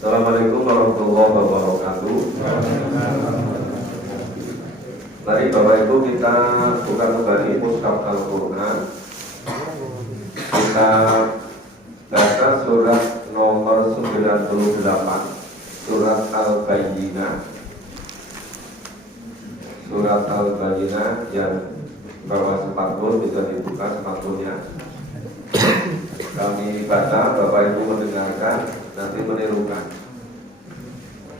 Assalamualaikum warahmatullahi wabarakatuh. Mari Bapak Ibu kita buka kembali Mushaf Al-Quran. Kita baca surat nomor 98, surat Al-Bayyinah. Surat Al-Bayyinah yang bawa sepatu bisa dibuka sepatunya. Kami baca, Bapak Ibu mendengarkan, nanti menirukan.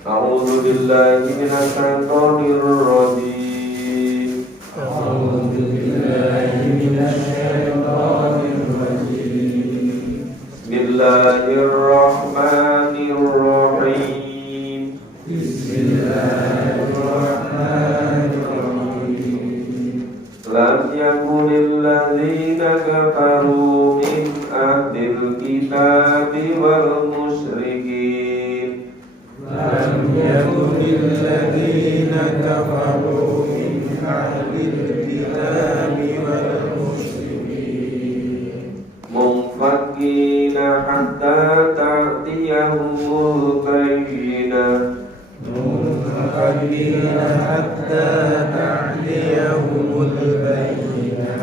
A'udzu billahi minasy syaithanir rajim. A'udzu billahi minasy syaithanir rajim. Bismillahirrahmanirrahim. Bismillahirrahmanirrahim. Lam yakunil ladzina kafaru min ahlil kitabi wal musyrikin. Lam yakunil ladzina kafaru min ahlil kitabi wal musyrikin Munfakina hatta ta'tiyahumul bayyinah. munfakina hatta ta'tiyahumul bayyinah.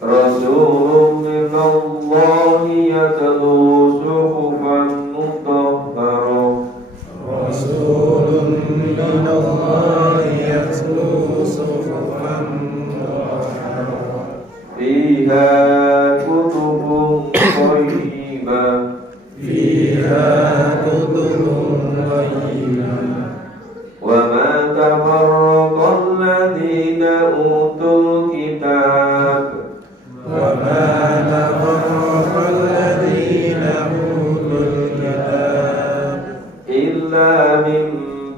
Rasulun minallahi yatlu suhufan mutahharah. Rasulun minallahi yatlu suhufan mutahharah. Fiha kutubun qayyimah. Fiha kutubun qayyimah. Wa ma tafarraqa alladhina utul kitab Wa ma tafarraqa alladhina utul kitab illa min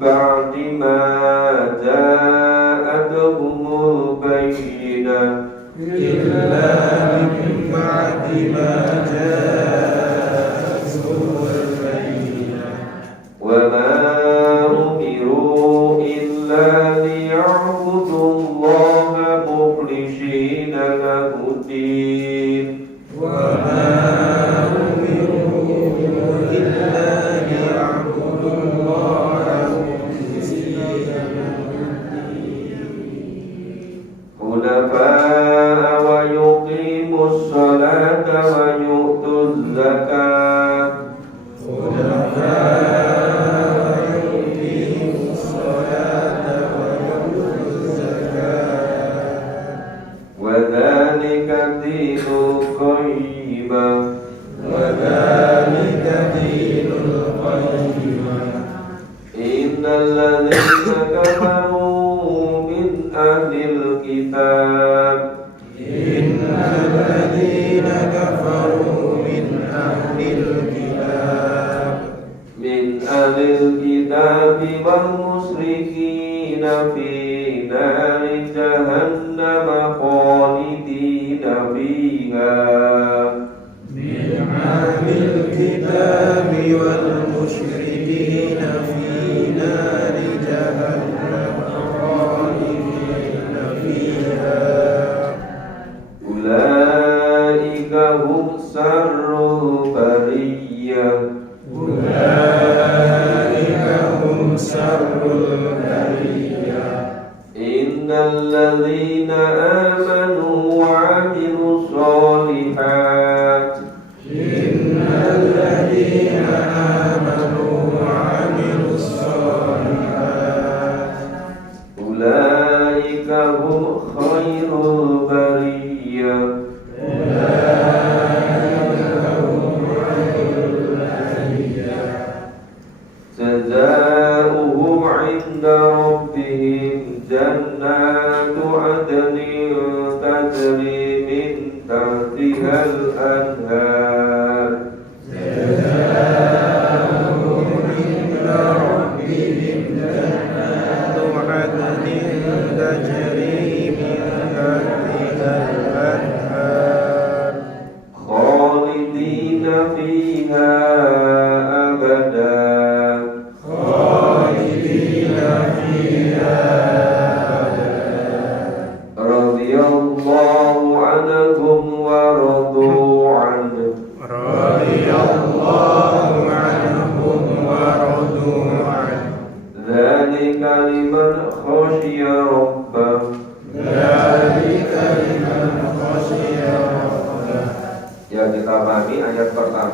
ba'di ma ja'atuhumul bayyinah. illa min ba'di ma ja'atuhumul bayyinah. Wa ma umiru illa liya'budullaha mukhlishina lahu-d-din. Wa ma umiru illa liya'budullaha mukhlishina Hunafa'a wa yuqimus salata wa yu'tuz zakat. Wa dzalika dinul qayyimah. Innal ladzina kafaru min ahlil kitab min ahlil kitabi wal musyrikina fi nari jahannam khalidina fiha. Ulaika hum sarrul bariyah. Innal ladzina amanu wa 'amilus sholihat ulaika hum khairul bariyah. Jazaohum 'inda rabbihim jannatu 'adnin tajri min tahtihal anhar. Khalidina fiha abada. Radhiyallahu anhum wa radu anhu. radhiyallahu anhum wa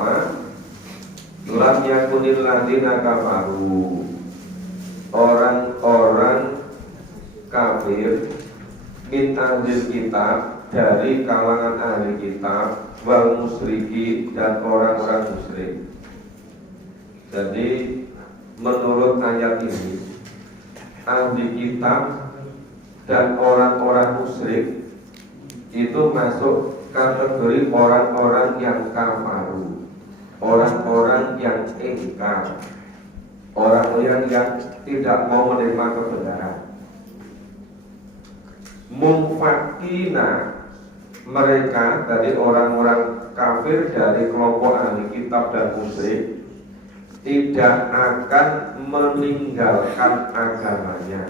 pertama, lam yakunil ladzina kafaru, orang-orang kafir min ahlil kitab, dari kalangan ahli kitab, wal musyriki, dan orang-orang musyrik. Jadi menurut ayat ini, ahli kitab dan orang-orang musyrik itu masuk kategori orang-orang yang kafaru, orang-orang yang ingkar, orang-orang yang tidak mau menerima kebenaran. Mufakina, mereka dari orang-orang kafir dari kelompok ahli kitab dan musyrik tidak akan meninggalkan agamanya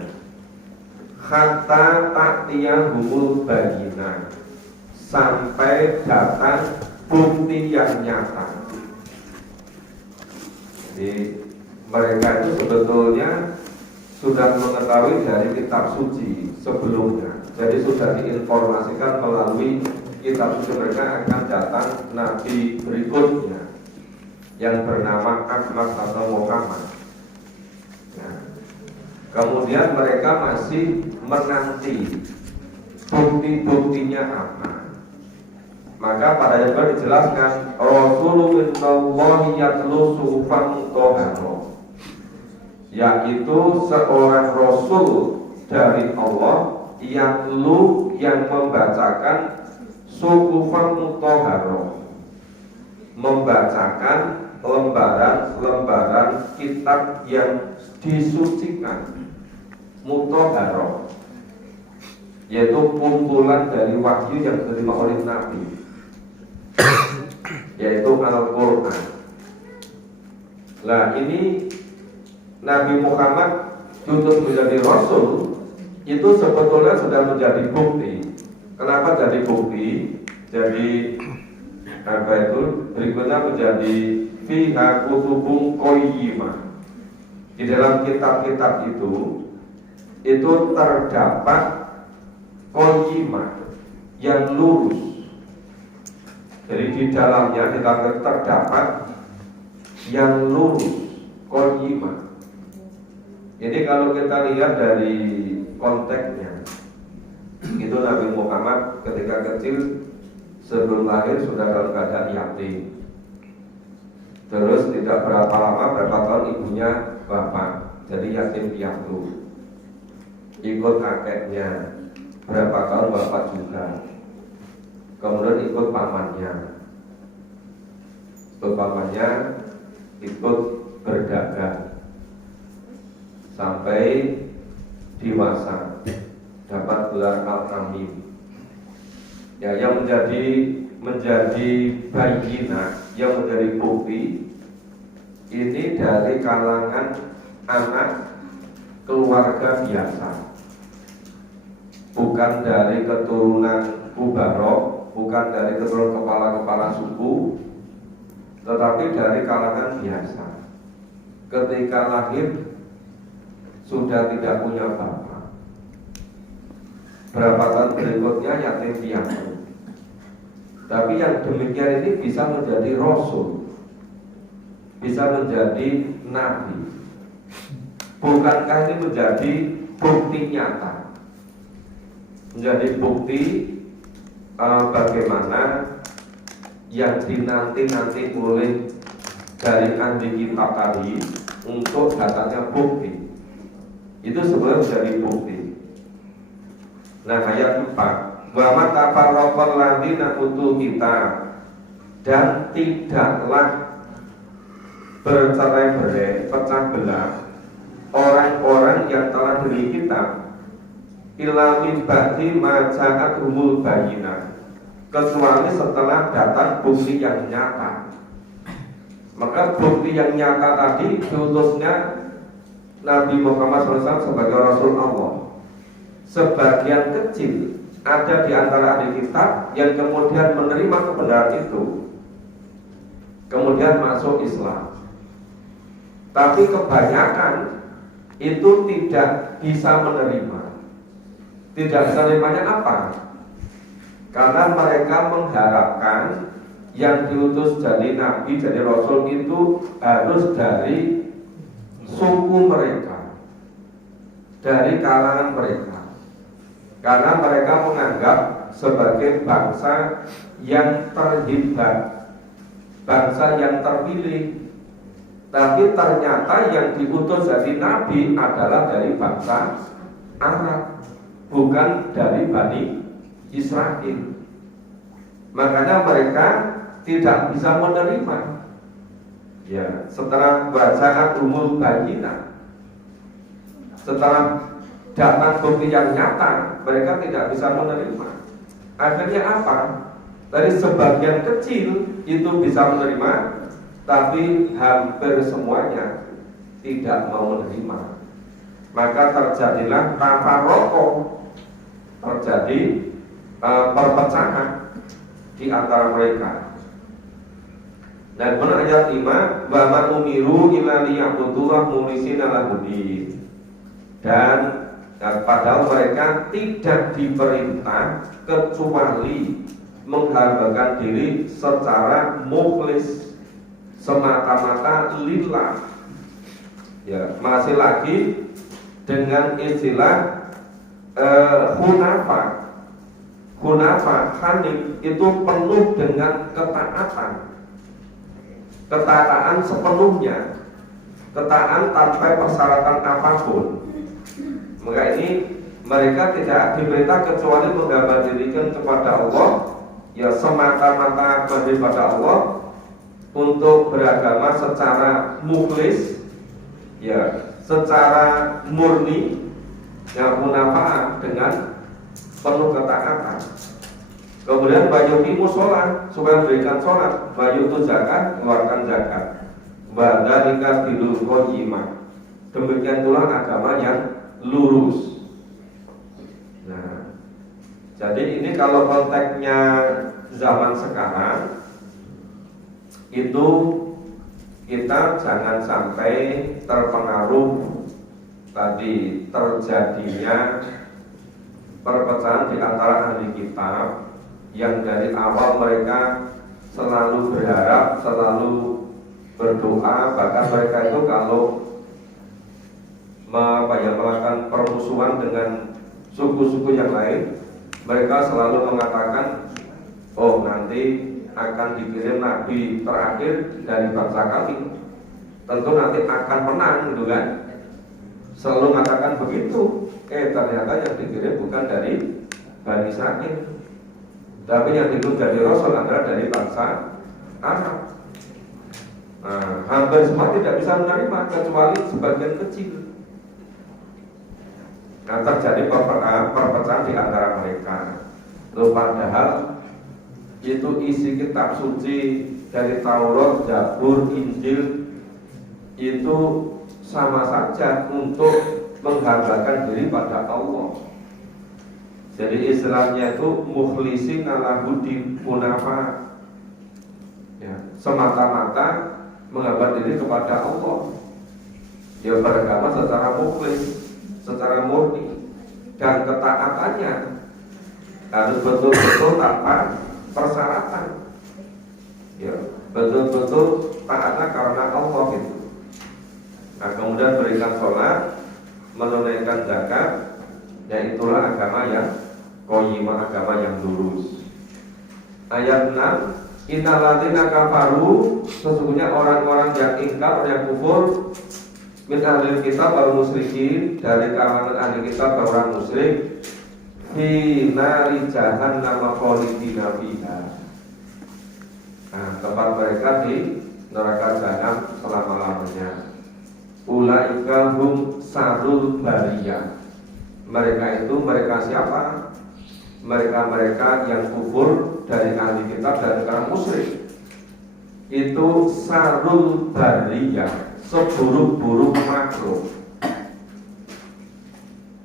hatta ta'tiyahumul bayyinah, sampai datang bukti yang nyata. Jadi mereka itu sebetulnya sudah mengetahui dari kitab suci sebelumnya. Jadi sudah diinformasikan melalui kitab suci mereka akan datang nabi berikutnya yang bernama Ahmad atau Muhammad. Nah, kemudian mereka masih menanti bukti-buktinya apa. Maka pada ayat ini dijelaskan Rasulullah yatlu suhufan mutahharah, yaitu seorang rasul dari Allah yatlu, yang membacakan suhufan mutahharah, membacakan lembaran-lembaran kitab yang disucikan, mutahharah, yaitu kumpulan dari wahyu yang diterima oleh Nabi, yaitu Al-Quran. Nah, ini Nabi Muhammad diutus menjadi Rasul, itu sebetulnya sudah menjadi bukti. Kenapa jadi bukti? Jadi apa itu? Berikutnya menjadi fiha kutubun qayyimah. Di dalam kitab-kitab itu terdapat qayyimah yang lurus. Jadi di dalamnya terdapat yang lurus, qayyimah. Ini kalau kita lihat dari konteksnya, itu Nabi Muhammad ketika kecil sebelum lahir sudah dalam keadaan yatim. Terus tidak berapa lama, berapa tahun ibunya bapak, jadi yatim piatu. Ikut kakeknya, berapa tahun bapak juga. Kemudian ikut pamannya, ikut berdagang sampai dewasa, dapat gelar Al-Amin. Ya, yang menjadi bayyinah, yang menjadi bukti ini dari kalangan anak keluarga biasa, bukan dari keturunan kubarok, bukan dari keturunan kepala-kepala suku, tetapi dari kalangan biasa. Ketika lahir sudah tidak punya bapak, berapa tahun berikutnya yatim piatu. Tapi yang demikian ini bisa menjadi rasul, bisa menjadi nabi. Bukankah ini menjadi bukti nyata, menjadi bukti bagaimana yang dinanti-nanti oleh dari ahli kitab tadi untuk datangnya bukti, itu sebenarnya menjadi bukti. Nah, ayat 4, wa matafarraqal ladzina utul kitab, dan tidaklah bercerai-berai, pecah belah orang-orang yang telah diberi kitab, illa min ba'di ma ja'athumul bayyinah, kecuali setelah datang bukti yang nyata. Maka bukti yang nyata tadi diutusnya Nabi Muhammad SAW sebagai Rasul Allah. Sebagian kecil ada di antara ahli kitab yang kemudian menerima kebenaran itu, kemudian masuk Islam. Tapi kebanyakan itu tidak bisa menerima. Tidak bisa menerimanya apa? Karena mereka mengharapkan yang diutus jadi nabi, jadi rasul itu harus dari suku mereka, dari kalangan mereka, karena mereka menganggap sebagai bangsa yang terhebat, bangsa yang terpilih. Tapi ternyata yang diutus jadi nabi adalah dari bangsa Arab, bukan dari Bani Israel. Makanya mereka tidak bisa menerima. Ya, setelah baca umul bayinah, setelah datang bukti yang nyata, mereka tidak bisa menerima. Akhirnya apa? Dari sebagian kecil itu bisa menerima, tapi hampir semuanya tidak mau menerima. Maka terjadilah tafarruq, terjadi perpecahan di antara mereka. Dan ayat 5, wa ma umiru illa liya'budullah mukhlishina lahud-din. Dan padahal mereka tidak diperintah kecuali menghambakan diri secara mukhlis, semata-mata lillah. Ya, masih lagi dengan istilah hunafa. Hunafa, hanif itu penuh dengan ketaatan, ketaatan sepenuhnya, ketaatan tanpa persyaratan apapun. Maka ini mereka tidak diperintah kecuali mengabadikan kepada Allah, ya semata-mata kepada Allah, untuk beragama secara mukhlis, ya secara murni, ya munafa'ah dengan penuh ketaatan. Kemudian bayuqimu sholat, supaya memberikan sholat, bayutu zakat, mengeluarkan zakat. Wadzalika dinul qayyimah. Demikian pula agama yang lurus. Nah, jadi ini kalau konteksnya zaman sekarang, itu kita jangan sampai terpengaruh tadi terjadinya perpecahan di antara ahli kitab yang dari awal mereka selalu berharap, selalu berdoa, bahkan mereka itu kalau melakukan permusuhan dengan suku-suku yang lain, mereka selalu mengatakan, oh nanti akan dikirim nabi terakhir dari bangsa kami, tentu nanti akan menang, gitu kan? Selalu mengatakan begitu. Ternyata yang dikirim bukan dari Bani Israil, tapi yang dikirim dari Rasul adalah dari bangsa Arab. Nah, hampir semua tidak bisa menerima kecuali sebagian kecil. Nah, terjadi perpecahan di antara mereka. Loh, padahal itu isi kitab suci dari Taurat, Zabur, Injil itu sama saja untuk menghambakan diri pada Allah. Jadi istilahnya itu mukhlisin lahud-din, hunafa, ya, semata-mata menghambakan diri kepada Allah. Ya, beragama secara mukhlis, secara murni, dan ketaatannya harus betul-betul tanpa persyaratan. Ya, betul-betul taatnya karena Allah gitu. Nah, kemudian berikan sholat, menunaikan zakat, ya itulah agama yang qayyimah, agama yang lurus. Ayat 6, innal ladzina kafaru, sesungguhnya orang-orang yang ingkar, yang kufur, min ahli kitab wal musyrikin, dari kalangan ahli kitab dan orang musyrik, fi nari jahannam khalidina fiha. Nah, tempat mereka di neraka jahanam selama-lamanya. Ulaika hum sarul bariyah. Mereka itu, mereka siapa? Mereka-mereka yang kufur dari ahli kitab dan orang musyrik. Itu sarul bariyah, seburuk-buruk makhluk.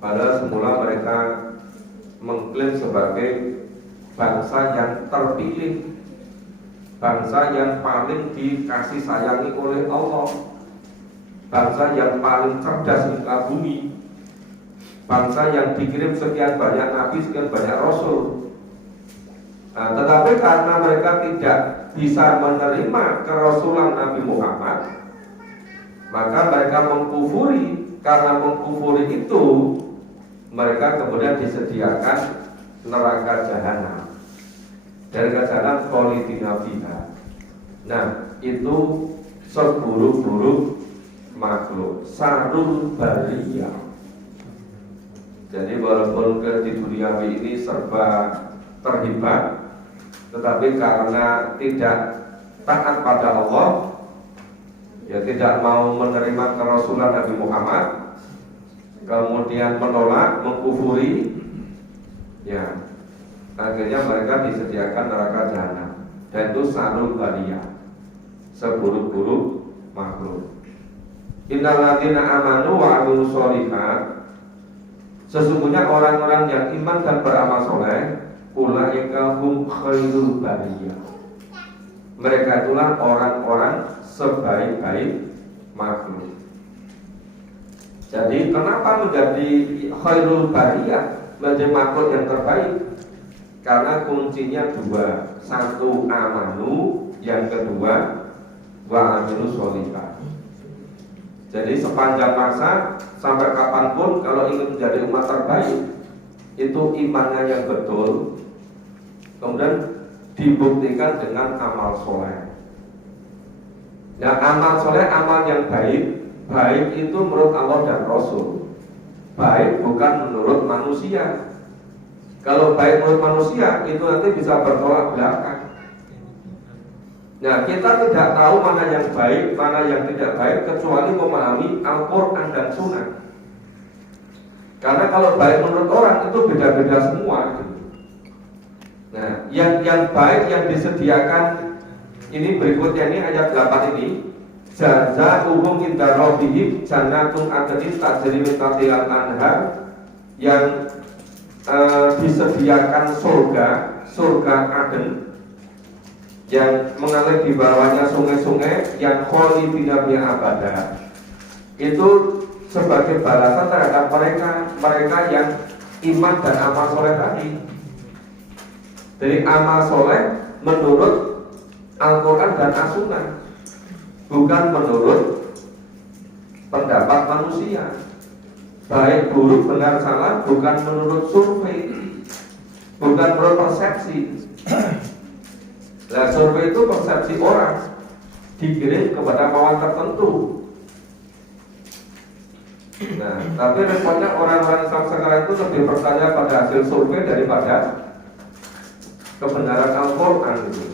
Padahal semula mereka mengklaim sebagai bangsa yang terpilih, bangsa yang paling dikasih sayangi oleh Allah, bangsa yang paling cerdas di muka bumi, bangsa yang dikirim sekian banyak nabi, sekian banyak rasul. Nah, tetapi karena mereka tidak bisa menerima kerasulan Nabi Muhammad, maka mereka mengkufuri. Karena mengkufuri itu, mereka kemudian disediakan neraka jahanam. Neraka jahanam khalidina fiha. Nah, itu seburuk-buruk makhluk, sarul bariyah. Jadi walaupun di dunia ini serba terlibat, tetapi karena tidak taat pada Allah, ya tidak mau menerima kerasulan Nabi Muhammad, kemudian menolak, mengkufuri, ya akhirnya mereka disediakan neraka jahanam. Dan itu sarul bariyah, seburuk-buruk makhluk. Innal ladzina amanu wa 'amilus sholihat, sesungguhnya orang-orang yang iman dan beramal soleh, ulaika hum khairul bariyah, mereka itulah orang-orang sebaik-baik makhluk. Jadi kenapa menjadi khairul bariyah, menjadi makhluk yang terbaik? Karena kuncinya dua, satu amanu, yang kedua wa amilus sholihat. Jadi sepanjang masa sampai kapanpun kalau ingin menjadi umat terbaik, itu imannya yang betul, kemudian dibuktikan dengan amal soleh. Nah, amal soleh, amal yang baik, baik itu menurut Allah dan Rasul. Baik bukan menurut manusia. Kalau baik menurut manusia, itu nanti bisa bertolak belakang. Nah, kita tidak tahu mana yang baik, mana yang tidak baik, kecuali memahami Al-Quran dan Sunnah. Karena kalau baik menurut orang itu beda-beda semua. Nah, yang baik yang disediakan ini berikutnya, ini ayat 8 ini, jazaa'uhum inda rabbihim jannatun adnin tajri min tahtiha al-anhar, yang disediakan surga Aden yang mengalir di bawahnya sungai-sungai yang khalidina fiha abada. Itu sebagai balasan terhadap mereka yang iman dan amal soleh tadi. Jadi amal soleh menurut Al-Quran dan As-Sunnah, bukan menurut pendapat manusia. Baik buruk benar salah bukan menurut survei, bukan menurut persepsi. Nah, survei itu persepsi orang dikirim kepada kawan tertentu. Nah, tapi repotnya orang-orang sekarang itu lebih percaya pada hasil survei daripada kebenaran Al-Quran itu.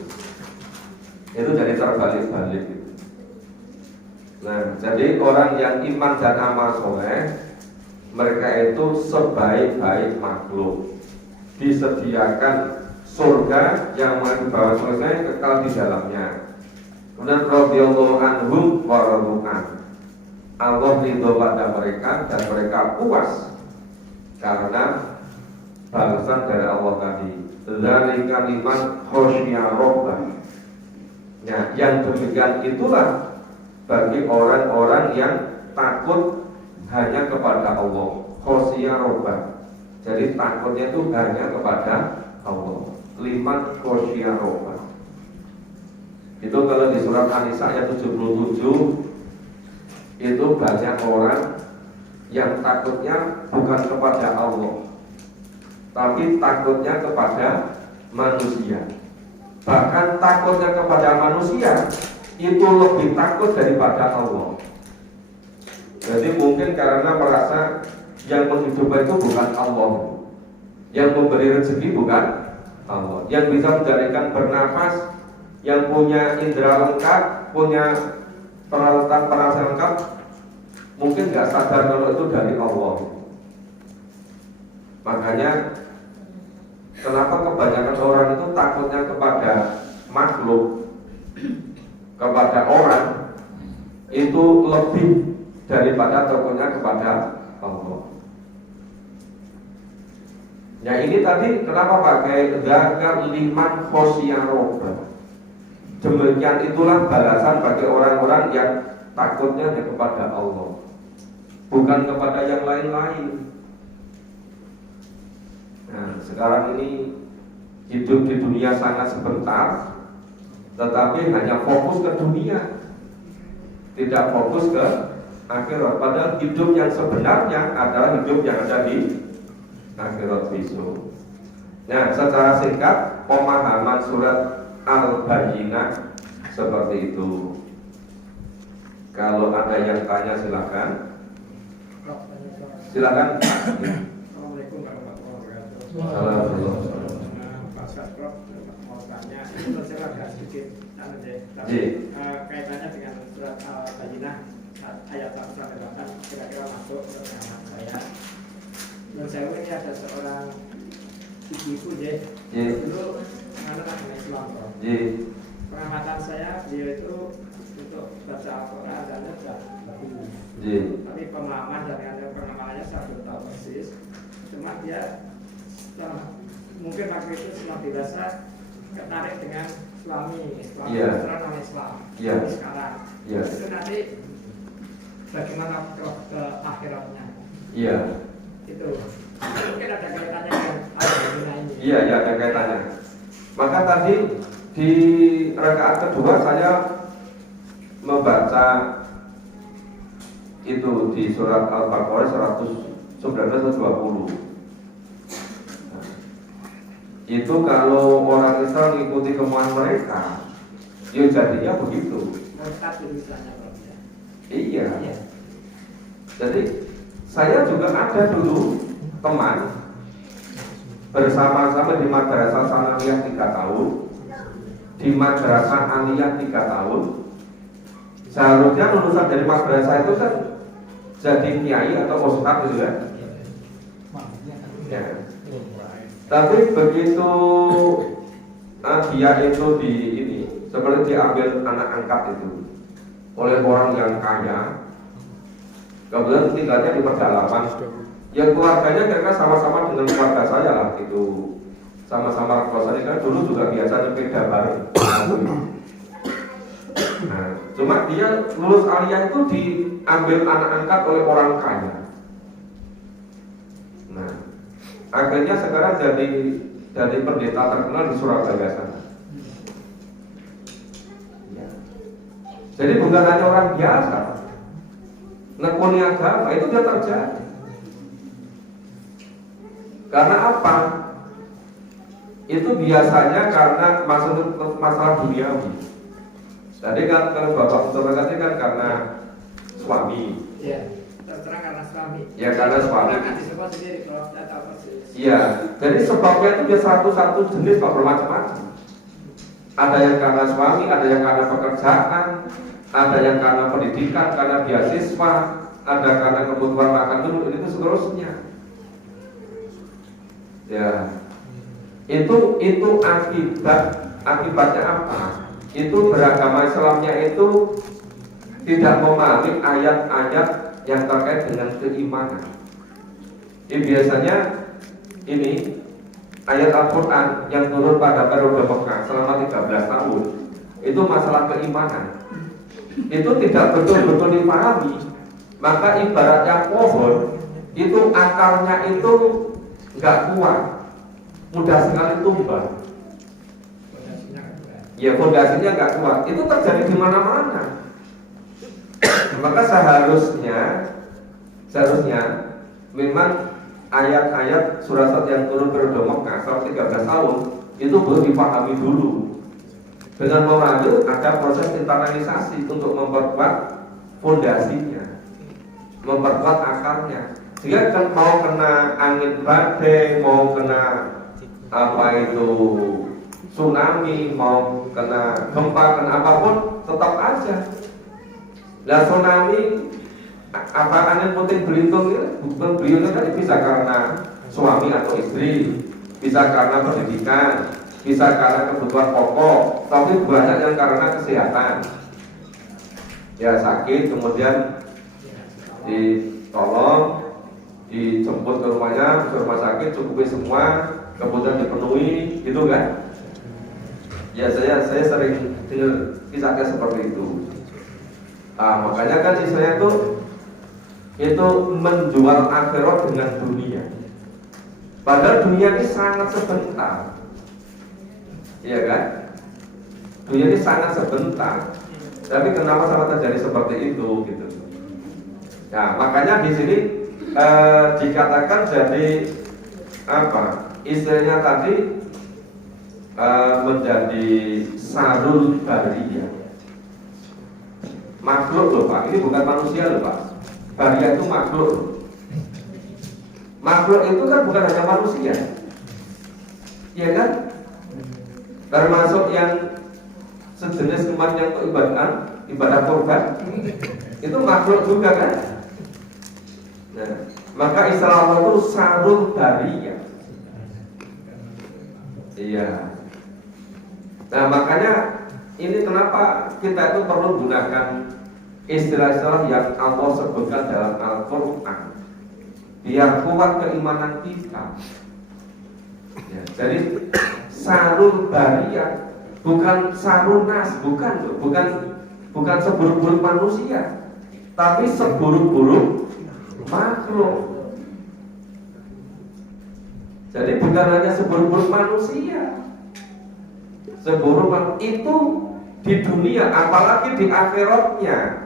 Itu jadi terbalik-balik gitu. Nah, jadi orang yang iman dan amal soleh, mereka itu sebaik-baik makhluk, disediakan surga yang di bawah surga kekal di dalamnya. Kemudian radhiyallahu anhum wa radu an, Allah ridho pada mereka dan mereka puas karena balasan dari Allah tadi. Dzalika liman khasyiya rabbah. Nah, yang demikian itulah bagi orang-orang yang takut hanya kepada Allah, khasyiya rabbah. Jadi takutnya itu hanya kepada Allah. Liman khasyiya rabbah. Itu kalau di surat An-Nisa ayat 77, itu banyak orang yang takutnya bukan kepada Allah, tapi takutnya kepada manusia. Bahkan takutnya kepada manusia itu lebih takut daripada Allah. Jadi mungkin karena merasa yang menghidupkan itu bukan Allah, yang memberi rezeki bukan Allah, yang bisa menjadikan bernafas, yang punya indera lengkap, punya peralatan lengkap, mungkin nggak sadar kalau itu dari Allah. Makanya kenapa kebanyakan orang itu takutnya kepada makhluk, kepada orang, itu lebih daripada takutnya kepada Allah. Ya ini tadi kenapa pakai dzakar liman khasyiya rabbah. Demikian itulah balasan bagi orang-orang yang takutnya hanya kepada Allah, bukan kepada yang lain-lain. Nah, sekarang ini hidup di dunia sangat sebentar, tetapi hanya fokus ke dunia, tidak fokus ke akhirat. Padahal hidup yang sebenarnya adalah hidup yang ada di akhirat besok. Nah, secara singkat pemahaman surat Al-Bayyinah seperti itu. Kalau ada yang tanya silakan. Silakan. Assalamualaikum warahmatullahi wabarakatuh. Pak Satro mau tanya, itu saya agak sedikit tapi kaitannya dengan surat Al-Bayyinah ayat 108 kira-kira masuk ke pemahaman saya. Menurut saya ini ada seorang ibu-ibu dulu mengenal agama Islam. Pengamatan saya beliau itu untuk baca Al-Quran dan baca bagus. Tapi pemahaman dan pengamalannya saya belum tahu persis. Cuma dia mungkin waktu itu setelah dirasa tertarik dengan Islami non-Islam. Tapi sekarang itu nanti bagaimana ke akhiratnya? Itu mungkin ada kaitannya dengan Al-Bayyinah ini. Iya, ada kaitannya. Maka tadi di rakaat kedua saya membaca itu di surat Al-Baqarah 119-120. Itu kalau orang Islam mengikuti kemauan mereka, ya jadinya begitu. Iya. Jadi saya juga ada dulu teman bersama-sama di madrasah sanawiyah 3 tahun, di madrasah aliyah 3 tahun. Seharusnya lulusan dari madrasah itu kan jadi kiai atau ustadz gitu kan. Ya. Tapi begitu dia itu seperti diambil anak angkat itu oleh orang yang kaya. Kemudian tinggalnya di pedalaman. Ya keluarganya kira-kira sama-sama dengan keluarga saya lah itu. Sama-sama kosan kan dulu juga biasa sepeda bareng. Nah, cuma dia lulus aliyah itu diambil anak angkat oleh orang kaya. Nah, akhirnya sekarang jadi pendeta terkenal di Surabaya sana. Ya. Jadi bukan hanya orang biasa, nekuni agama itu dia terjadi. Karena apa? Itu biasanya karena masalah duniawi. Tadi kan kalau Bapak Mustafa tadi kan karena suami. Iya, terserah karena suami. Ya karena suami. Kan disebut sendiri kalau tidak tahu persis. Iya, jadi sebabnya itu dia satu jenis kok bermacam-macam. Ada yang karena suami, ada yang karena pekerjaan, ada yang karena pendidikan, karena beasiswa, ada karena kebutuhan makan dulu, itu seterusnya. Ya, itu akibatnya apa? Itu beragama Islamnya itu tidak memahami ayat-ayat yang terkait dengan keimanan. Ini biasanya ayat Al-Quran yang turun pada periode Mekah selama 13 tahun itu masalah keimanan. Itu tidak betul-betul dipahami. Maka ibaratnya pohon itu akarnya itu nggak kuat, mudah sekali tumbang. Ya fondasinya nggak kuat. Itu terjadi di mana-mana. Maka seharusnya memang ayat-ayat surat yang turun periode Mekah selama 13 tahun itu perlu dipahami dulu. Dengan mengambil ada proses internalisasi untuk memperkuat fondasinya, memperkuat akarnya. Sehingga kan mau kena angin badai, mau kena tsunami, mau kena gempa, kena apapun tetap aja. Nah tsunami angin puting beliung itu tadi bisa karena suami atau istri, bisa karena pendidikan, bisa karena kebutuhan pokok, tapi banyak yang karena kesehatan. Ya sakit kemudian ditolong, dijemput ke rumahnya, ke rumah sakit, cukupi semua, kebutuhan dipenuhi, gitu kan? Ya saya sering dengar kisahnya seperti itu. Makanya kan istilahnya itu menjual akhirat dengan dunia. Padahal dunia ini sangat sebentar, iya kan? Dunia ini sangat sebentar. Tapi kenapa sampai terjadi seperti itu gitu. Nah, makanya di sini dikatakan jadi apa? Istilahnya tadi menjadi sarul bariyah. Makhluk loh Pak, ini bukan manusia loh Pak. Bariyah itu makhluk. Makhluk itu kan bukan hanya manusia, iya kan? Termasuk yang sejenis umat yang ibadah korban, itu makhluk juga kan? Nah, maka istilah Allah itu sarul bariyah. Iya. Nah makanya ini kenapa kita itu perlu gunakan istilah-istilah yang Allah sebutkan dalam Al-Quran biar kuat keimanan kita. Ya, jadi sarul bariyah bukan sarunas, bukan seburuk-buruk manusia, tapi seburuk-buruk makhluk. Jadi bukan hanya seburuk-buruk manusia, seburuk itu di dunia, apalagi di akhiratnya.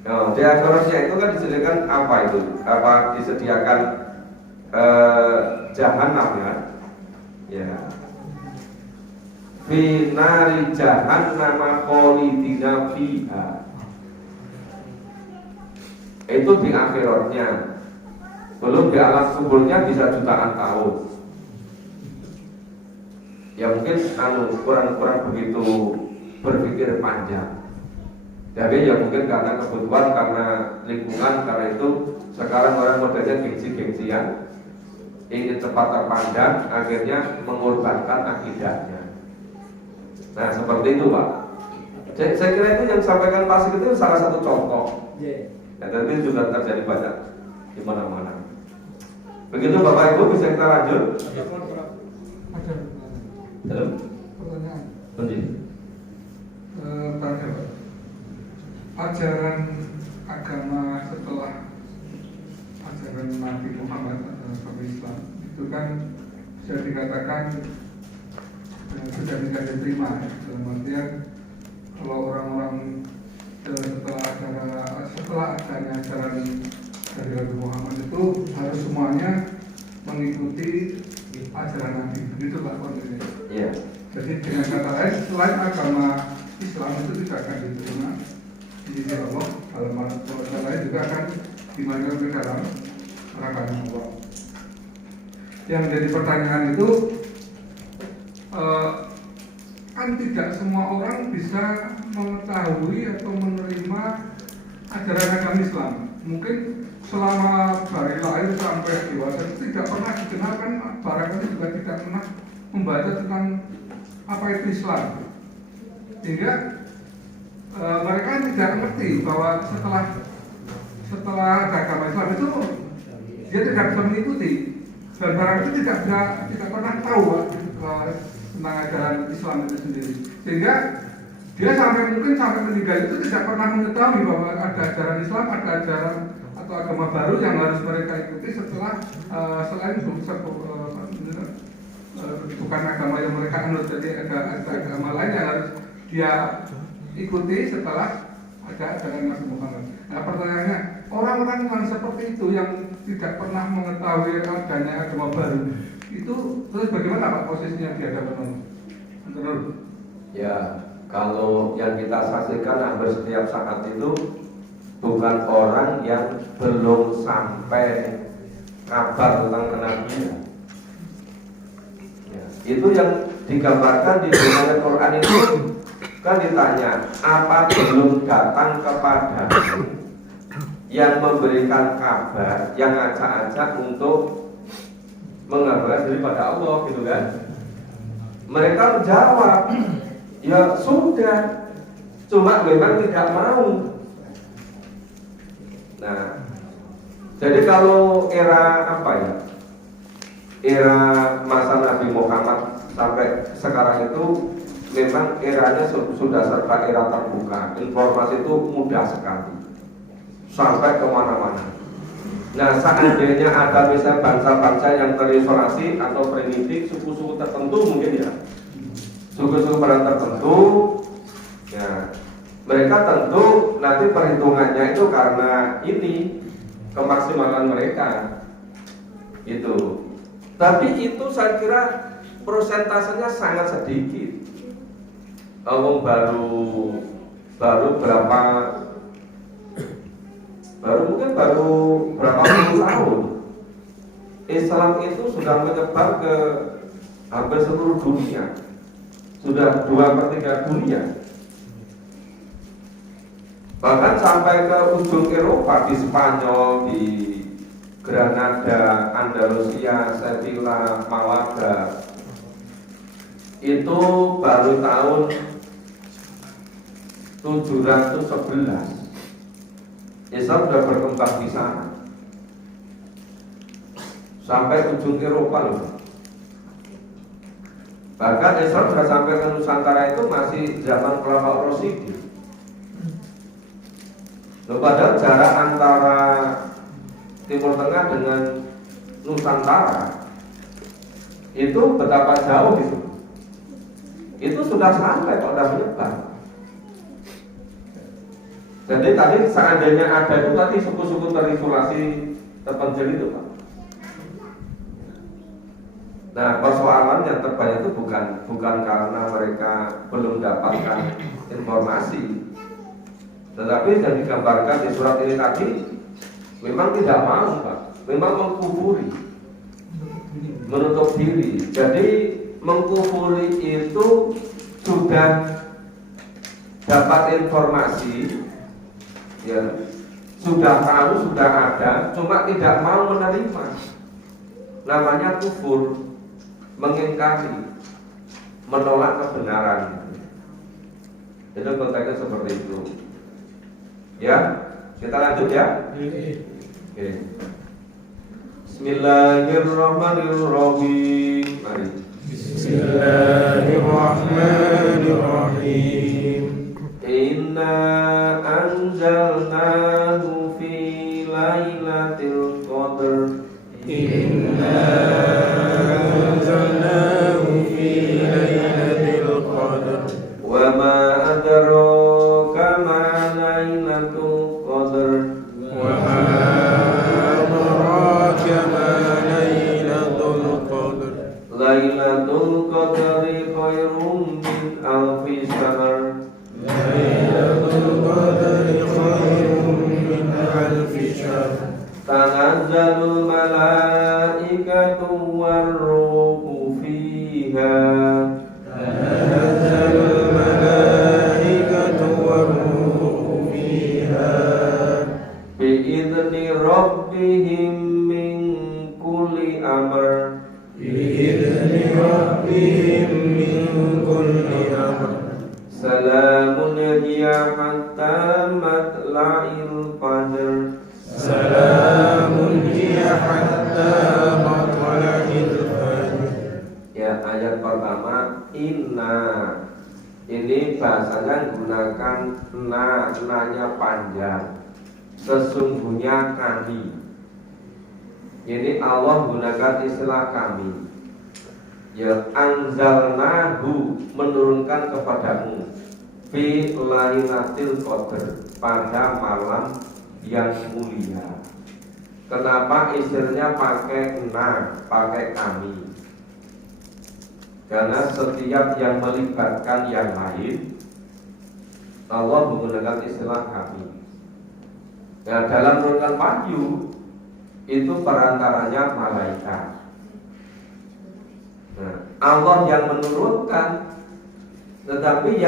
Oh, di akhiratnya itu kan disediakan apa itu? Apa disediakan jahanam ya? Ya. Fi nari jahannam khalidina fiha. Itu di akhiratnya. Belum di alam kuburnya bisa jutaan tahun. Ya mungkin kurang begitu berpikir panjang. Jadi ya mungkin karena kebutuhan, karena lingkungan, karena itu sekarang orang modelnya gengsi-gengsian, ingin cepat terpandang, akhirnya mengorbankan akidahnya. Nah seperti itu Pak. Saya kira itu yang disampaikan Pak Sigit itu salah satu contoh. Ya, dan itu juga terjadi banyak di mana-mana. Begitu Bapak Ibu, bisa kita lanjut? Halo? Pertanyaan. Lanjut. Ajaran agama setelah ajaran Nabi Muhammad atau Islam itu kan bisa dikatakan sudah tidak diterima ya. Dalam artian kalau orang-orang setelah adanya ajaran dari Nabi Muhammad itu harus semuanya mengikuti ajaran Nabi, begitu Pak kondisinya. Iya. Jadi dengan kata lain, selain agama Islam itu tidak akan diterima di sisi Allah, dalam kata lain juga akan dimasukkan ke dalam neraka Allah. Yang menjadi pertanyaan itu kan tidak semua orang bisa mengetahui atau menerima ajaran agama Islam. Mungkin selama dari lahir sampai dewasa itu tidak pernah dikenalkan, barangkali juga tidak pernah membaca tentang apa itu Islam, sehingga mereka tidak mengerti bahwa setelah agama Islam itu dia tidak bisa mengikuti, dan barang itu tidak pernah tahu tentang ajaran Islam itu sendiri, sehingga dia mungkin sampai meninggal itu tidak pernah mengetahui bahwa ada ajaran Islam, ada ajaran atau agama baru yang harus mereka ikuti setelah selain bukan agama yang mereka anut, jadi ada agama lain yang harus dia ikuti setelah ada ajaran Nabi Muhammad. Nah pertanyaannya, orang-orang yang seperti itu yang tidak pernah mengetahui adanya agama baru itu terus bagaimana Pak posisinya di hadapan Allah? Ya, kalau yang kita saksikan hampir setiap saat itu bukan orang yang belum sampai kabar tentang kenabian. Ya, itu yang digambarkan di dalam Quran itu kan ditanya, apa belum datang kepadamu yang memberikan kabar, yang ngajak-ngajak untuk mengabarkan daripada Allah gitu kan? Mereka menjawab, ya sudah, cuma memang tidak mau. Nah, jadi kalau era apa ya? Era masa Nabi Muhammad sampai sekarang itu memang eranya sudah serba era terbuka, informasi itu mudah sekali sampai kemana-mana. Nah, seandainya ada misalnya bangsa-bangsa yang terisolasi atau primitif, suku-suku tertentu mungkin ya, suku-suku tertentu Ya, mereka tentu nanti perhitungannya itu karena ini kemaksimalan mereka itu. Tapi itu saya kira persentasenya sangat sedikit. Baru berapa puluh tahun Islam itu sudah menyebar ke hampir seluruh dunia, sudah 2/3 dunia, bahkan sampai ke ujung Eropa, di Spanyol, di Granada, Andalusia, Sevilla, Malaga. Itu baru tahun 711 Islam sudah berkembang di sana sampai ujung Eropa loh. Bahkan Islam sudah sampai ke Nusantara itu masih zaman Khulafaur Rasyidin. Padahal jarak antara Timur Tengah dengan Nusantara itu betapa jauh itu. Itu sudah sampai kalau sudah menyebar. Jadi tadi seandainya ada itu tadi suku-suku terisolasi terpencil itu, Pak. Nah, persoalan yang terbanyak itu bukan karena mereka belum dapatkan informasi, tetapi yang digambarkan di surat ini tadi memang tidak mau, Pak. Memang mengkufuri, menutup diri. Jadi mengkufuri itu sudah dapat informasi, ya, sudah tahu, sudah ada, cuma tidak mau menerima. Namanya kufur, mengingkari, menolak kebenaran. Itu konteksnya seperti itu. Ya, kita lanjut ya. Oke. Bismillahirrahmanirrahim. Mari. Bismillahirrahmanirrahim. Inna anzalnahu fi lailatul qadr. Inna anzalnahu fi lailatul qadr. Wa ma adraka ma lailatul qadr. Wa ma adraka ma lailatul qadr. Lailatul qadri khairum min alfi syahr. Lailatul qadri khairum min alfi syahr. Tanazzalul malaikatu warruhu fiha. Tanazzalul malaikatu warruhu fiha. Bi'izni rabbihim min kulli amr. Bi'izni rabbihim min kulli amr. Salamun hiya hatta matla'il fajr. Salamun hiya hatta matla'il fajr. Ya, ayat pertama inna. Ini bahasanya menggunakan nanya panjang. Sesungguhnya kami. Ini Allah menggunakan istilah kami. Ya, anzalnahu, menurunkan kepadamu fi lailatul qadr, pada malam yang mulia. Kenapa istilahnya pakai pakai kami? Karena setiap yang melibatkan yang lain, Allah menggunakan istilah kami. Nah, dalam menurunkan wahyu itu perantaranya malaikat. Nah, Allah yang menurunkan, tetapi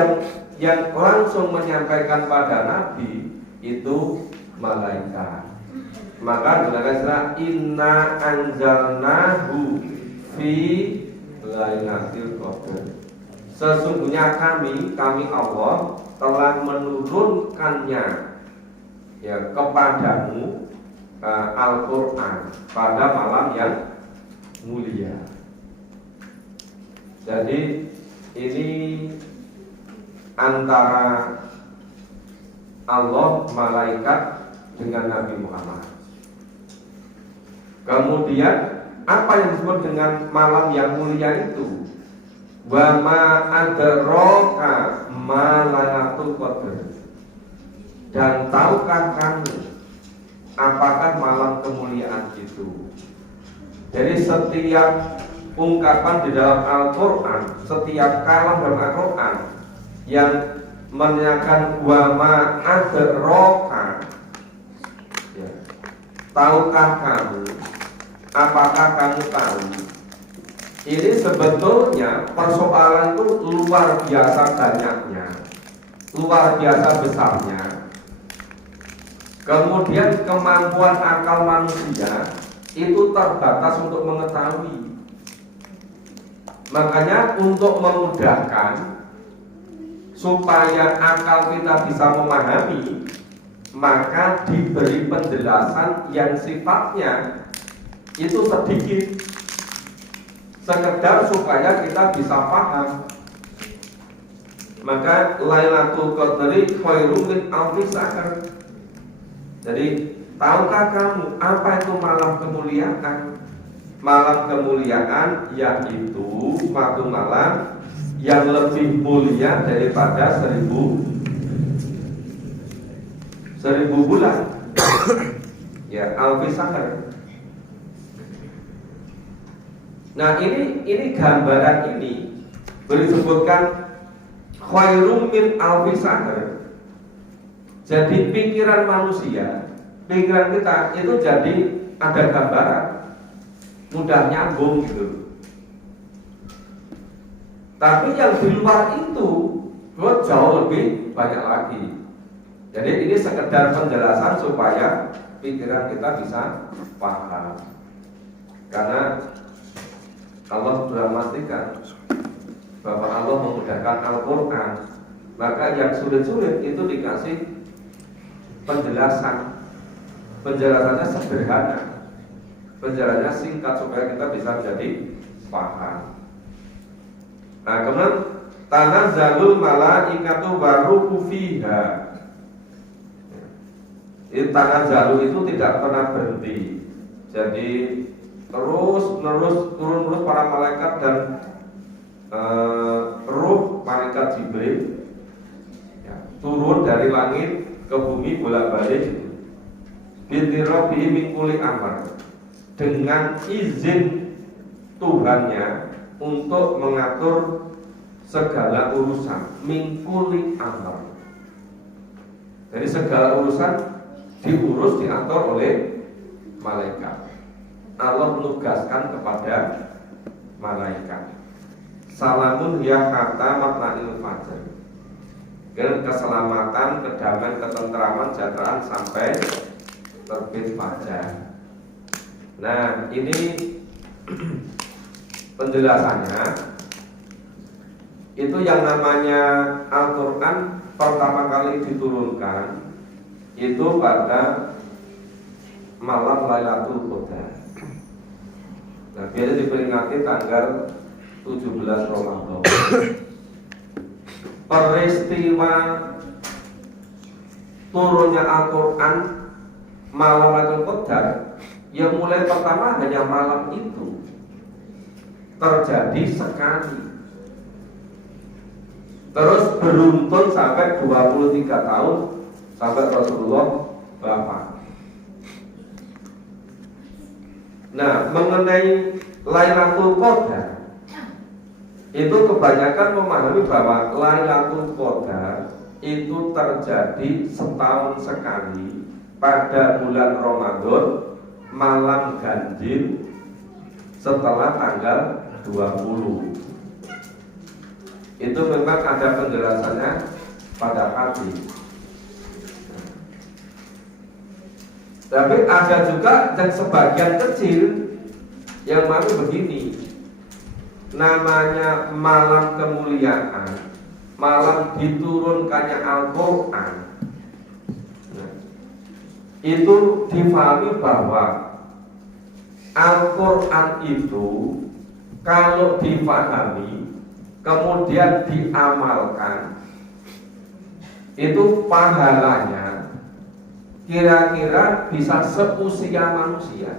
yang langsung menyampaikan pada Nabi itu malaikat. Maka gunakan istilah inna anzalnahu fi lailatul qadr. Sesungguhnya kami Allah telah menurunkannya, ya, kepadamu Al-Quran pada malam yang mulia. Jadi ini antara Allah, malaikat dengan Nabi Muhammad. Kemudian apa yang disebut dengan malam yang mulia itu? Wa ma adraka ma Lailatul Qadar. Dan tahukah kamu apakah malam kemuliaan itu? Jadi setiap ungkapan di dalam Al-Quran, setiap kalam dalam Al-Quran yang menyatakan wa ma adraka, ya, tahukah kamu, apakah kamu tahu? Ini sebetulnya persoalan itu luar biasa banyaknya, luar biasa besarnya. Kemudian kemampuan akal manusia itu terbatas untuk mengetahui. Makanya untuk memudahkan supaya akal kita bisa memahami, maka diberi penjelasan yang sifatnya itu sedikit, sekedar supaya kita bisa paham. Maka Lailatul Qadri khairum min alfi syahr. Jadi tahukah kamu apa itu malam kemuliaan? Malam kemuliaan yaitu suatu malam yang lebih mulia daripada 1000 bulan. Ya, alfi syahr. Nah, ini gambaran ini disebutkan khairum min alfi syahr. Jadi pikiran manusia, pikiran kita itu jadi ada gambaran, mudah nyambung gitu. Tapi yang di luar itu jauh lebih banyak lagi. Jadi ini sekedar penjelasan supaya pikiran kita bisa paham. Karena Allah sudah memastikan bahwa Allah memudahkan Al-Quran, maka yang sulit-sulit itu dikasih penjelasan. Penjelasannya sederhana, penjelasannya singkat supaya kita bisa menjadi paham. Nah, kemudian tanazzalul malaikatu waruhu fiha. Tanazzalu itu tidak pernah berhenti. Jadi terus turun para malaikat dan ruh malaikat Jibril ya, turun dari langit ke bumi bolak-balik bintirobi min kulli amr, dengan izin Tuhannya untuk mengatur segala urusan, min kulli amr. Jadi segala urusan diurus, diatur oleh malaikat. Allah menugaskan kepada malaikat. Salamun ya hatta matla'il fajr. Dengan keselamatan, kedamaian, ketentraman, kesejahteraan sampai terbit fajar. Nah, ini penjelasannya. Itu yang namanya Al-Quran pertama kali diturunkan itu pada malam Lailatul Qadar. Nah, biasa diperingati tanggal 17 Ramadan. Peristiwa turunnya Al-Quran malam Lailatul Qadar yang mulai pertama hanya malam itu terjadi sekali, terus beruntun sampai 23 tahun sampai Rasulullah wafat. Nah, mengenai Lailatul Qadar itu kebanyakan memahami bahwa Lailatul Qadar itu terjadi setahun sekali pada bulan Ramadan, malam ganjil setelah tanggal 20. Itu memang ada penjelasannya pada hadis. Tapi ada juga dan sebagian kecil yang mau begini, namanya malam kemuliaan, malam diturunkannya Al-Quran. Nah, itu difahami bahwa Al-Quran itu kalau difahami kemudian diamalkan, itu pahalanya kira-kira bisa seusia manusia.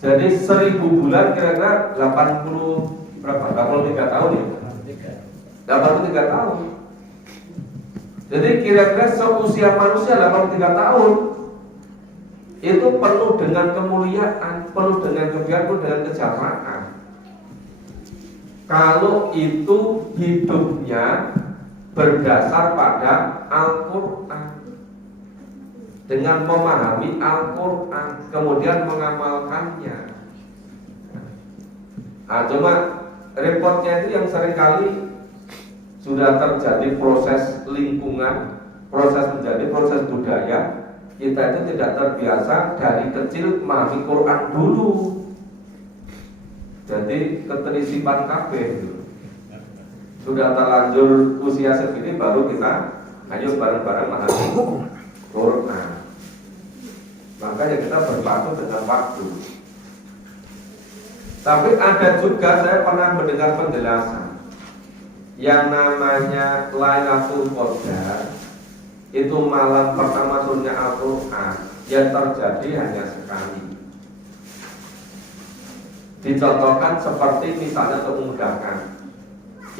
Jadi 1000 bulan kira-kira 80 berapa? 83 tahun ya? 83 tahun. Jadi kira-kira seusia manusia 83 tahun itu penuh dengan kemuliaan, penuh dengan kebiayaan, penuh dengan kejamaan. Kalau itu hidupnya berdasar pada Al-Quran, dengan memahami Al-Quran, kemudian mengamalkannya. Nah, cuma repotnya itu yang seringkali sudah terjadi proses lingkungan, proses menjadi proses budaya, kita itu tidak terbiasa dari kecil memahami Quran dulu. Jadi keterisipan kabeh gitu. Sudah terlanjur usia segini baru kita ayo bareng-bareng memahami Quran. Makanya kita berpacu dengan waktu. Tapi ada juga saya pernah mendengar penjelasan yang namanya Lailatul Qadar, itu malam pertama turunnya Al-Quran yang terjadi hanya sekali. Dicontohkan seperti misalnya untuk memudahkan,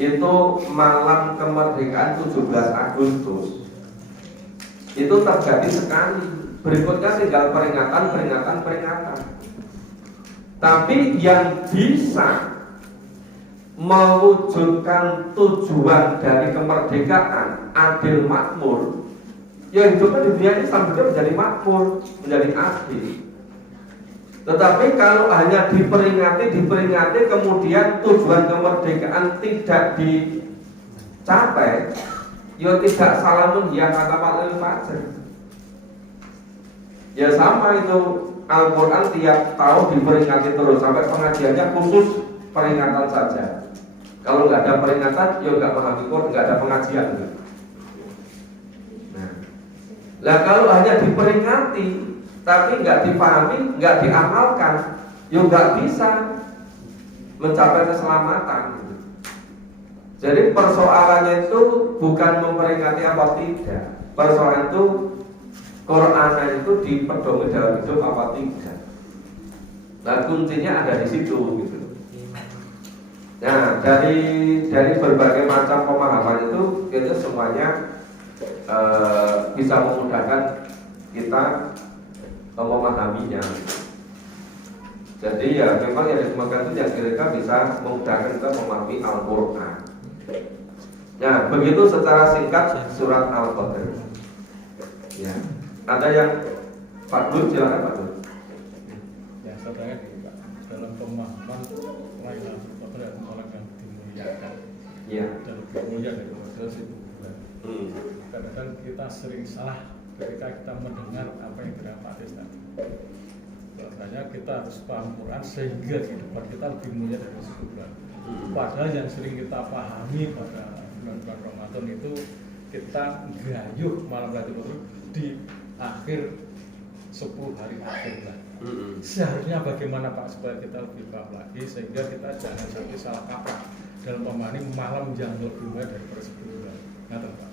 itu malam kemerdekaan 17 Agustus itu terjadi sekali. Berikutnya tinggal peringatan. Tapi yang bisa mewujudkan tujuan dari kemerdekaan adil makmur, ya hidupnya di dunia ini sampai menjadi makmur, menjadi adil. Tetapi kalau hanya diperingati kemudian tujuan kemerdekaan tidak dicapai, ya tidak salamun ya kata Pak Lil Fajar. Ya sama itu Al-Quran tiap tahun diperingati terus sampai pengajiannya khusus peringatan saja. Kalau nggak ada peringatan, ya nggak memahami Quran, nggak ada pengajian. Nah, kalau hanya diperingati tapi nggak dipahami, nggak diamalkan, ya nggak bisa mencapai keselamatan. Jadi persoalannya itu bukan memperingati apa tidak. Persoalan itu Quran itu dipedomi dalam hidup apa tidak. Nah kuncinya ada di situ gitu. Nah dari berbagai macam pemahaman itu semuanya bisa memudahkan kita memahaminya. Jadi ya memang yang disebutkan itu yang kira-kira bisa memudahkan kita memahami Al-Quran. Nah begitu secara singkat surat Al-Qadr. Ya, ada yang Pak Dul, silakan Pak Dul. Ya saudara dalam pemahaman Lailatul Qadar orang yang dimuliakan. Iya. Dan lebih mulia dari Qadar itu. Kadang-kadang kita sering salah ketika kita mendengar apa yang didapati tadi. Bahwasanya kita harus paham Quran sehingga kehidupan kita lebih mulia dari sebulan. Padahal yang sering kita pahami pada bulan-bulan Ramadan itu kita gayuh malam Lailatul Qadar di akhir 10 hari akhir lah. Seharusnya bagaimana Pak supaya kita lebih paham lagi sehingga kita jangan sampai salah kaprah dalam memahami malam yang lebih mulia dari sebulan. Ngaten Pak.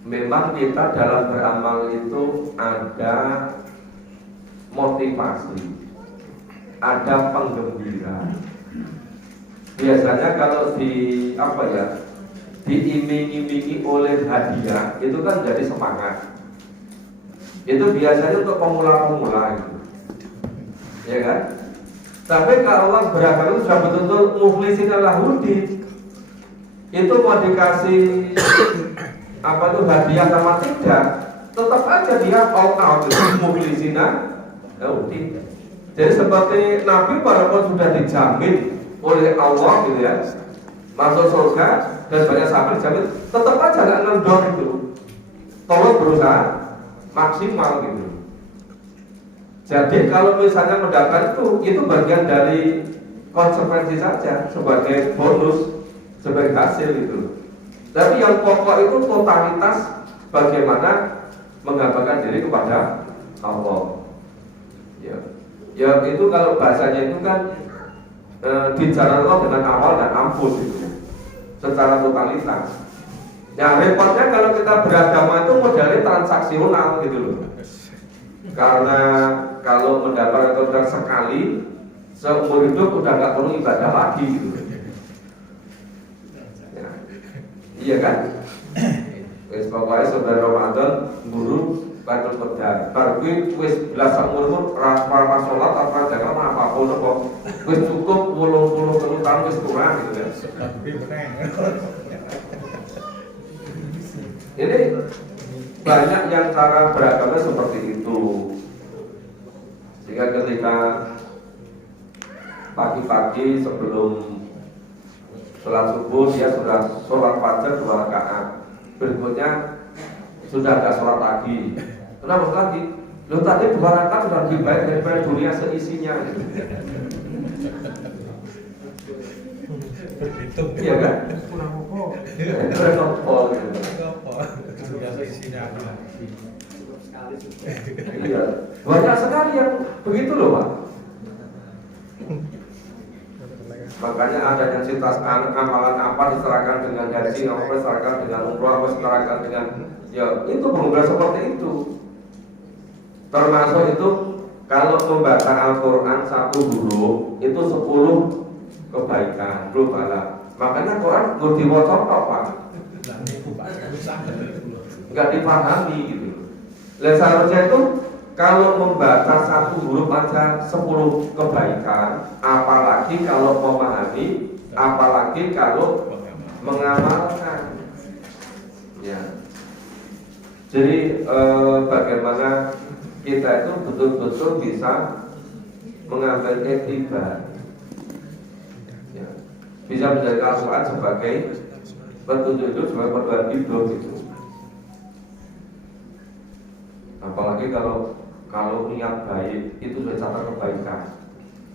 Memang kita dalam beramal itu ada motivasi, ada penggembira. Biasanya kalau diiming-imingi oleh hadiah itu kan jadi semangat. Itu biasanya untuk pemula-pemula itu, ya kan? Tapi kalau Allah beragama itu sudah betul-betul mukhlisin lahudin, itu mau dikasih hadiah sama tidak, tetap aja dia all out mukhlisina lahudin. Jadi seperti Nabi walaupun sudah dijamin oleh Allah gitu ya, masuk surga dan banyak sahabat dijamin, tetap aja nggak ngendor itu. Tolong berusaha maksimal gitu. Jadi kalau misalnya mendapat itu bagian dari konsekuensi saja sebagai bonus, sebagai hasil itu. Tapi yang pokok itu totalitas bagaimana menggambarkan diri kepada Allah. Ya itu kalau bahasanya itu kan dijalan Allah dengan awal dan ampun itu, secara totalitas. Nah repotnya kalau kita beragama itu modelnya transaksional gitu loh. Karena kalau mendapat Quran sekali seumur hidup udah nggak perlu ibadah lagi gitu. Iya kan? Wis pokoknya sebentar Ramadan guru Batul Qadar. Bar kuwi wis belasan umur ora salat apa jangan apapun kok. Wis cukup 80 tahun wis kurang gitu kan. Ini banyak yang cara beragama seperti itu. Sehingga ketika pagi-pagi sebelum sholat subuh dia sudah sholat fajar 2 rakaat. Berikutnya sudah ada sholat lagi. Kenapa sholat lagi? Loh tadi 2 rakaat sudah lebih baik daripada dunia seisinya. Berhitung. Iya kan? Berkepol. Biasa isinya apa? Iya. Banyak sekali yang begitu loh Pak. Makanya ada yang citaskan amalan apa diserahkan dengan haji, apa diserahkan dengan umroh, apa diserahkan dengan ya itu berulang seperti itu. Termasuk itu kalau membaca Al-Quran 1 huruf itu 10 kebaikan, belum pahala. Makanya Quran nggak diwaca kok Pak. Nggak dipahami gitu. Seharusnya itu kalau membaca 1 huruf aja 10 kebaikan, apalagi kalau memahami, apalagi kalau mengamalkan. Ya. Jadi bagaimana kita itu betul-betul bisa mengambil etibar, ya. Bisa menjadi Al-Quran sebagai petunjuk, sebagai panduan hidup itu. Apalagi kalau niat baik itu sudah catat kebaikan.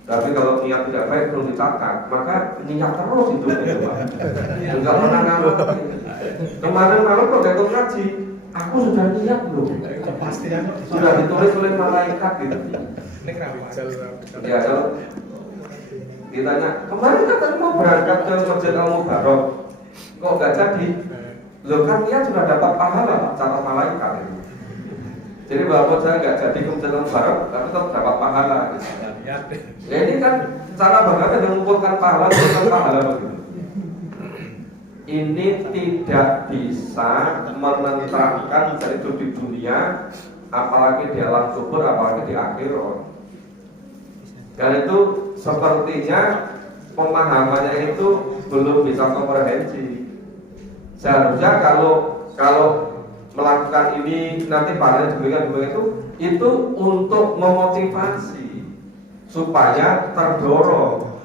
Tapi kalau niat tidak baik belum dicatat, maka niat terus itu Pak. Enggak pernah ngamal. Kemarin malam kok datang ngaji, aku sudah niat belum? Sudah ditulis oleh malaikat gitu. Ya kalau ditanya, kemarin katanya mau berangkat ke Masjid Al-Mubarok, kok nggak jadi? Loh kan niat sudah dapat pahala Pak, catat malaikat itu. Jadi walaupun saya nggak jadi ke Masjid Al-Mubarok, tapi tetap dapat pahala. Ya ini kan cara bagaimana mengumpulkan pahala, begitu. Ini tidak bisa menentukan dari hidup di dunia, apalagi di alam kubur, apalagi di akhirat. Dan itu sepertinya pemahamannya itu belum bisa komprehensi. Seharusnya kalau melakukan ini nanti pahalanya demikian itu untuk memotivasi supaya terdorong.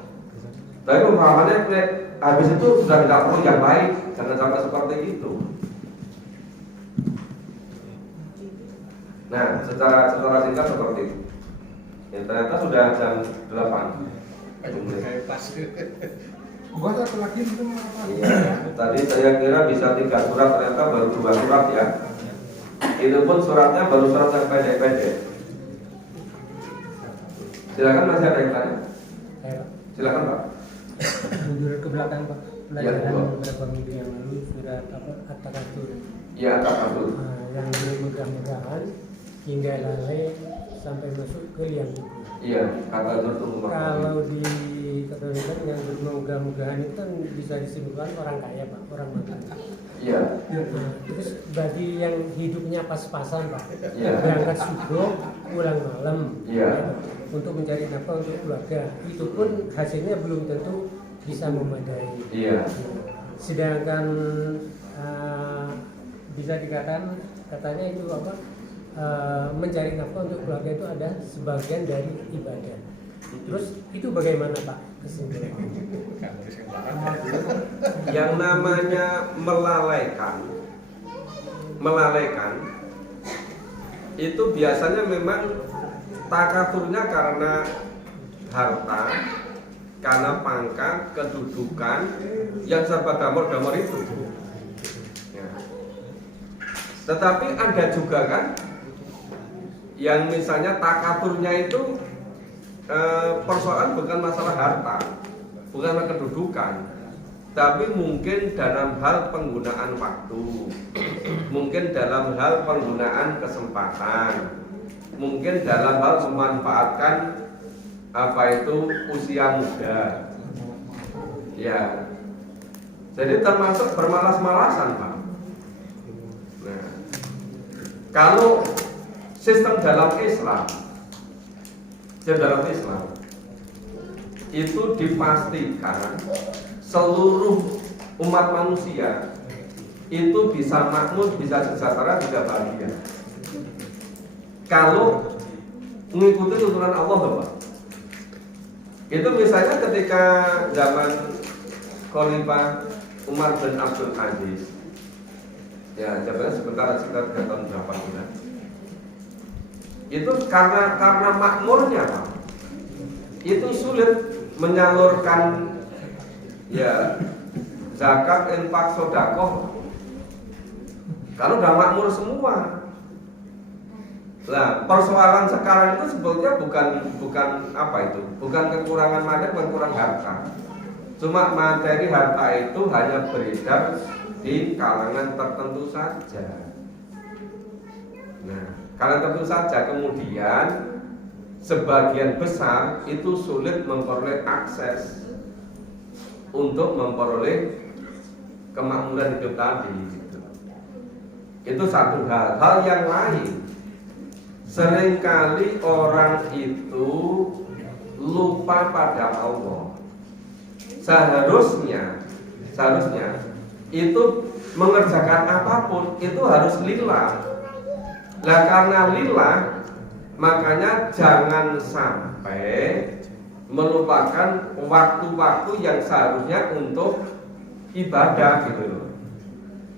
Tapi pemahamannya habis itu sudah tidak perlu yang lain, jangan sampai seperti itu. Nah, secara singkat seperti itu. Ya, ternyata sudah jam 8. Gua satu lagi itu apa? Iya, tadi saya kira bisa 3 surat, ternyata baru 2 surat ya. Itu pun suratnya baru surat yang pendek-pendek. Silakan masih ada yang tanya? Silakan Pak. Mundur ke belakang Pak. Ya, Pelajaran beberapa minggu yang lalu surat apa At-Takatsur. Ya, At-Takatsur. Yang megah-megahan hingga lalai sampai masuk ke liang kubur. Iya, At-Takatsur itu Kalau di Katolik yang bermegah-megahan itu kan bisa disebutkan orang kaya Pak, orang makan. Iya. Nah, terus bagi yang hidupnya pas-pasan Pak, Iya. berangkat subuh, pulang malam, Iya. untuk mencari nafkah untuk keluarga, itu pun hasilnya belum tentu bisa memadai. Iya. Sedangkan bisa dikatakan katanya itu apa? Mencari nafkah untuk keluarga itu ada sebagian dari ibadah. Terus itu bagaimana Pak kesimpulannya? Yang namanya melalaikan itu biasanya memang takaturnya karena harta, karena pangkat, kedudukan yang serba damar-damar itu. Ya. Tetapi ada juga kan yang misalnya takaturnya itu persoalan bukan masalah harta, bukan masalah kedudukan, tapi mungkin dalam hal penggunaan waktu, mungkin dalam hal penggunaan kesempatan, mungkin dalam hal memanfaatkan apa itu usia muda. Ya, Jadi termasuk bermalas-malasan, Pak. Nah, kalau sistem dalam Islam itu dipastikan seluruh umat manusia itu bisa makmur, bisa sejahtera, bisa bahagia. Kalau mengikuti tuntunan Allah, Bapak. Itu misalnya ketika zaman Khalifah Umar bin Abdul Aziz, ya jabatannya sekitar 3 tahun berapa bulan. Itu karena makmurnya, Pak, itu sulit menyalurkan ya zakat, infak, sedekah. Kalau udah makmur semua. Nah, persoalan sekarang itu sebetulnya bukan apa itu, bukan kekurangan materi, bukan kurang harta. Cuma materi harta itu hanya beredar di kalangan tertentu saja. Nah, kalangan tertentu saja, kemudian sebagian besar itu sulit memperoleh akses untuk memperoleh kemakmuran hidup tadi. Itu satu hal. Hal yang lain, seringkali orang itu lupa pada Allah. Seharusnya itu mengerjakan apapun itu harus lillah. Nah, karena lillah, makanya jangan sampai melupakan waktu-waktu yang seharusnya untuk ibadah gitu loh.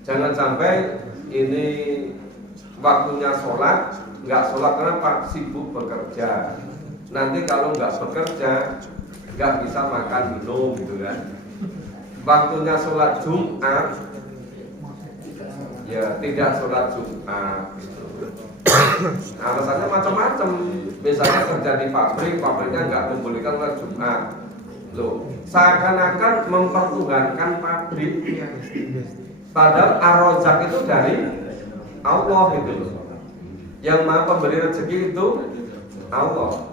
Jangan sampai ini waktunya sholat, nggak sholat kenapa? Sibuk bekerja. Nanti kalau nggak bekerja, nggak bisa makan minum gitu kan. Waktunya sholat Jumat, ya tidak sholat Jumat gitu. Alasannya macam-macam. Misalnya kerja di pabriknya nggak membolehkan sholat Jumat. Loh, seakan-akan mempertuhankan pabriknya. Padahal ar-Razzaq itu dari Allah gitu loh. Yang maha pemberi rezeki itu Allah.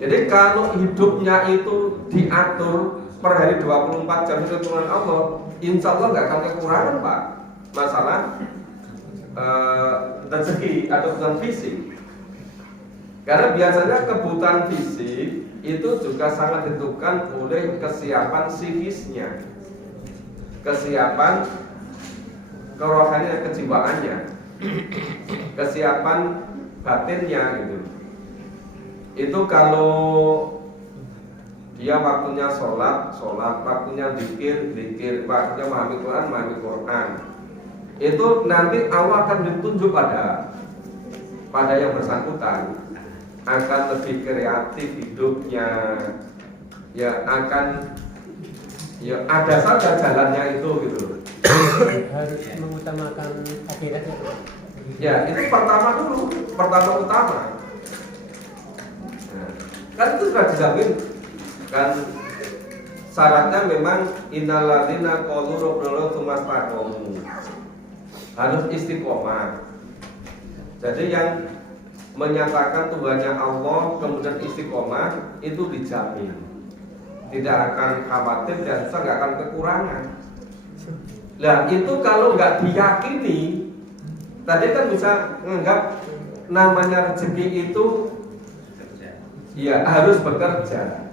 Jadi kalau hidupnya itu diatur per hari 24 jam itu Tuhan Allah, insya Allah nggak akan kekurangan, Pak, masalah rezeki atau kebutuhan fisik. Karena biasanya kebutuhan fisik itu juga sangat ditentukan oleh kesiapan psikisnya, kesiapan kerohanian, kejiwaannya, kesiapan batinnya gitu. Itu kalau dia waktunya sholat, waktunya zikir, waktunya memahami Quran. Itu nanti Allah akan ditunjuk pada yang bersangkutan, akan lebih kreatif hidupnya, ya akan ya ada saja jalannya itu gitu. Harus mengutamakan akhiratnya. Ya itu pertama utama. Nah, kan itu sudah dijamin kan, syaratnya memang innalladzina qalu rabbuna tsumastaqamu, harus istiqomah. Jadi yang menyatakan Tuhannya Allah kemudian istiqomah itu dijamin, tidak akan khawatir dan tidak akan kekurangan. Nah itu kalau nggak diyakini, tadi kan bisa menganggap namanya rezeki itu ya harus bekerja.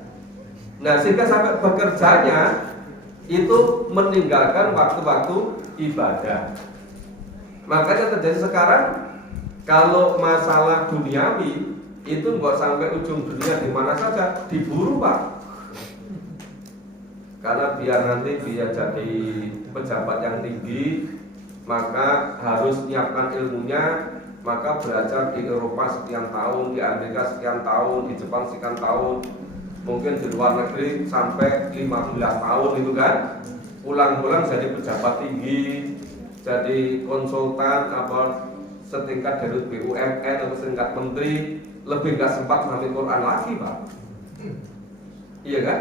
Nah sehingga sampai bekerjanya itu meninggalkan waktu-waktu ibadah. Makanya terjadi sekarang kalau masalah duniawi itu nggak sampai ujung dunia di mana saja diburu, Pak. Karena biar nanti dia jadi pejabat yang tinggi, maka harus menyiapkan ilmunya, maka belajar di Eropa sekian tahun, di Amerika sekian tahun, di Jepang sekian tahun, mungkin di luar negeri sampai 15 tahun itu kan, pulang-pulang jadi pejabat tinggi, jadi konsultan apa setingkat dari BUMN atau setingkat menteri, lebih nggak sempat memahami Quran lagi, Pak. Iya kan?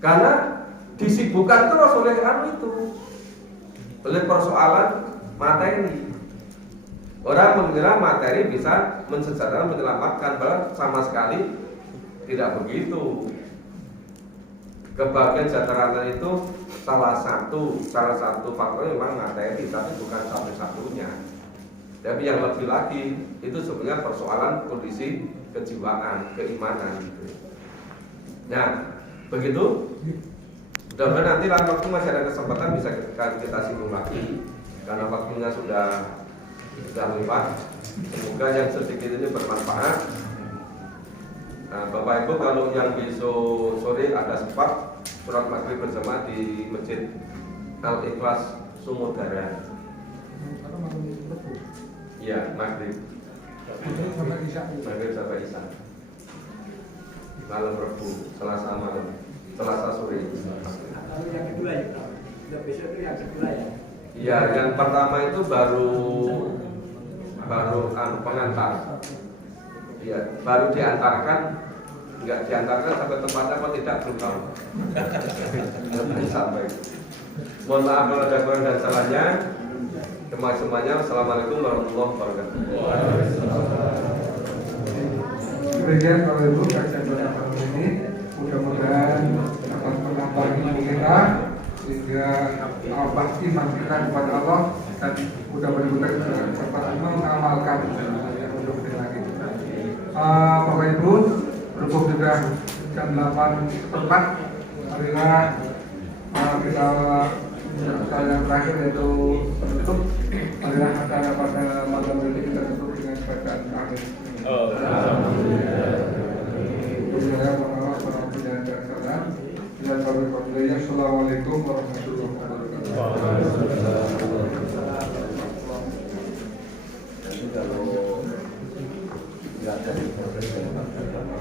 Karena disibukkan terus oleh itu, oleh persoalan materi. Orang mengira materi bisa mensejahterakan, menyelamatkan, padahal sama sekali tidak begitu. Kebahagiaan sejahteraan itu salah satu faktor memang materi, tapi bukan satu-satunya. Tapi yang lebih lagi itu sebenarnya persoalan kondisi kejiwaan, keimanan gitu. Nah, begitu. Mudah-mudahan nanti lain waktu masih ada kesempatan bisa kita singgung lagi karena waktunya sudah lewat. Semoga yang sedikit ini bermanfaat. Nah, Bapak Ibu, kalau yang besok sore ada sempat surat maghrib berjamaah di Masjid Al-Ikhlas Sumodara. Iya, maghrib. Maghrib sampai Isya. Malam Rabu, Selasa malam, Selasa sore. Lalu yang kedua ya, udah besok itu yang kedua ya. Iya, yang pertama itu baru pengantar. Iya, baru diantarkan, nggak diantarkan sampai tempatnya apa tidak belum tahu. Belum sampai. Mohon maaf kalau ada kurang dan salahnya. Semuanya, assalamualaikum warahmatullahi wabarakatuh. Demikian kalau Ibu kajian pada malam ini, mudah-mudahan dapat menambah ilmu kita sehingga pasti iman kita kepada Allah dan mudah-mudahan kita juga dapat mengamalkan yang untuk lagi. Bapak Ibu, berhubung sudah jam 8 tepat, marilah kita yang terakhir yaitu penutup. Marilah acara pada malam ini kita tutup dengan bacaan akhir. Assalamualaikum warahmatullahi wabarakatuh.